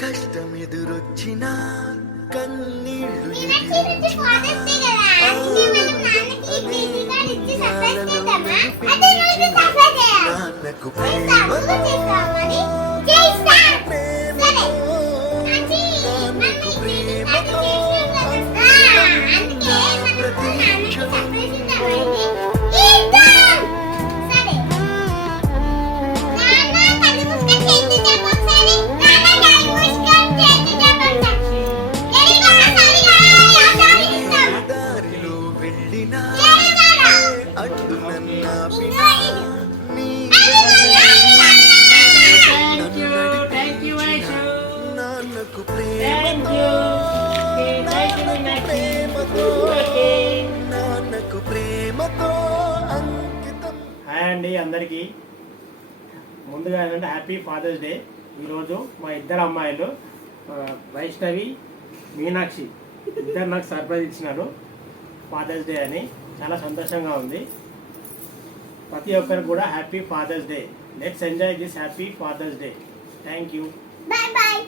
కష్టం ఎదురొచ్చినా కన్నీళ్లు నాన్నకు ప్రేమతో హాయ్ అండి అందరికీ. ముందుగా ఏంటంటే హ్యాపీ ఫాదర్స్ డే. ఈరోజు మా ఇద్దరు అమ్మాయిలు వైష్ణవి, మీనాక్షి ఇద్దరు నాకు సర్ప్రైజ్ ఇచ్చినారు ఫాదర్స్ డే అని. చాలా సంతోషంగా ఉంది. ప్రతి ఒక్కరికి కూడా happy Father's Day. Let's enjoy this happy Father's Day. Thank you. Bye bye.